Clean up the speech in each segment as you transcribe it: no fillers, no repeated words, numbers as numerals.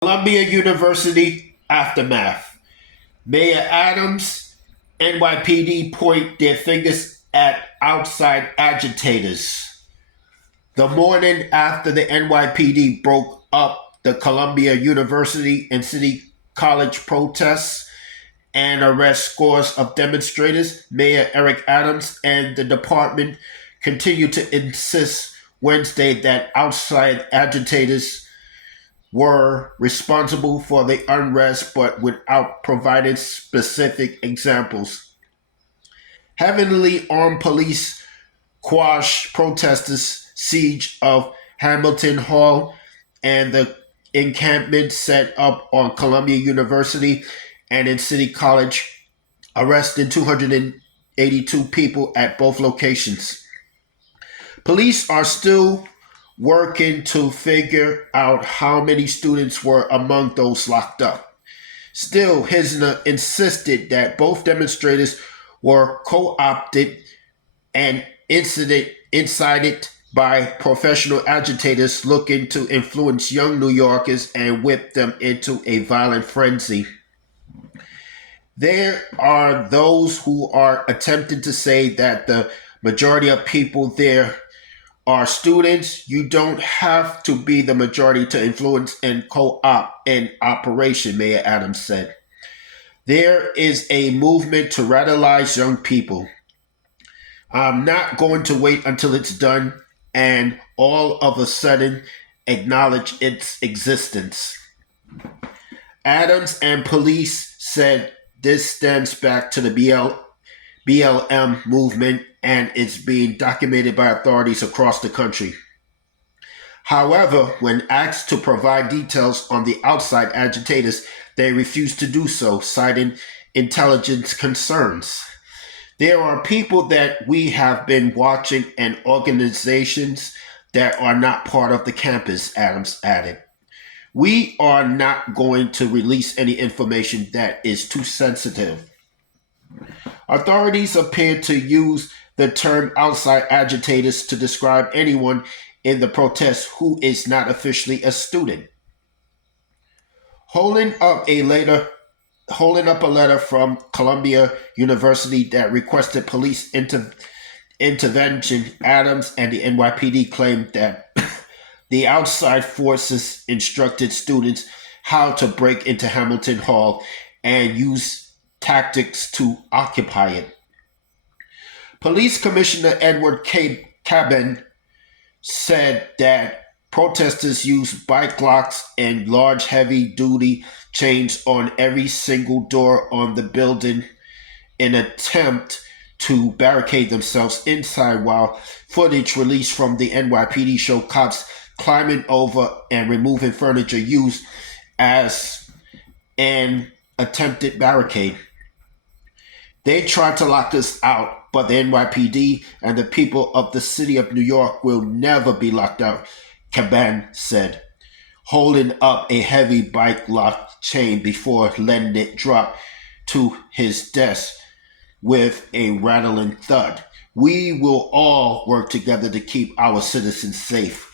Columbia University aftermath. Mayor Adams, NYPD point their fingers at outside agitators. The morning after the NYPD broke up the Columbia University and City College protests and arrest scores of demonstrators, Mayor Eric Adams and the department continued to insist Wednesday that outside agitators were responsible for the unrest, but without providing specific examples. Heavily armed police quashed protesters' siege of Hamilton Hall and the encampment set up on Columbia University and in City College, arresting 282 people at both locations. Police are still working to figure out how many students were among those locked up. Still, Hisner insisted that both demonstrators were co-opted and incited by professional agitators looking to influence young New Yorkers and whip them into a violent frenzy. There are those who are attempting to say that the majority of people there are students. You don't have to be the majority to influence and co-opt an operation, Mayor Adams said. There is a movement to radicalize young people. I'm not going to wait until it's done and all of a sudden acknowledge its existence. Adams and police said this stems back to the BLM movement and is being documented by authorities across the country. However, when asked to provide details on the outside agitators, they refused to do so, citing intelligence concerns. There are people that we have been watching and organizations that are not part of the campus, Adams added. We are not going to release any information that is too sensitive. Authorities appear to use the term outside agitators to describe anyone in the protest who is not officially a student. Holding up a letter from Columbia University that requested police intervention, Adams and the NYPD claimed that the outside forces instructed students how to break into Hamilton Hall and use tactics to occupy it. Police Commissioner Edward Cabin said that protesters used bike locks and large heavy-duty chains on every single door on the building in an attempt to barricade themselves inside, while footage released from the NYPD showed cops climbing over and removing furniture used as an attempted barricade. They tried to lock us out, but the NYPD and the people of the city of New York will never be locked out, Caban said, holding up a heavy bike lock chain before letting it drop to his desk with a rattling thud. We will all work together to keep our citizens safe.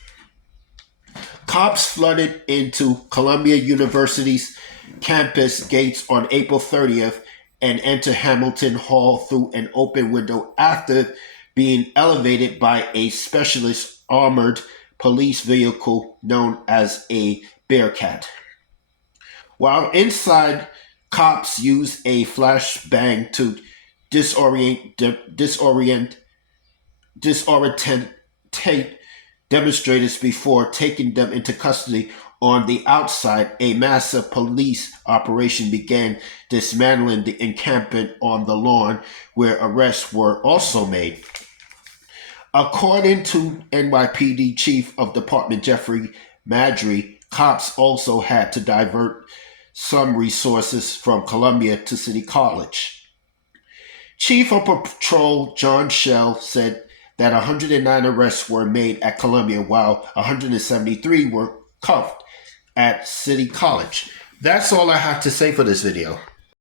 Cops flooded into Columbia University's campus gates on April 30th and entered Hamilton Hall through an open window after being elevated by a specialist armored police vehicle known as a Bearcat. While inside, cops used a flashbang to disorientate demonstrators before taking them into custody. On the outside, a massive police operation began dismantling the encampment on the lawn, where arrests were also made. According to NYPD Chief of Department Jeffrey Madry, cops also had to divert some resources from Columbia to City College. Chief of Patrol John Shell said that 109 arrests were made at Columbia, while 173 were cuffed at City College. That's all I have to say for this video.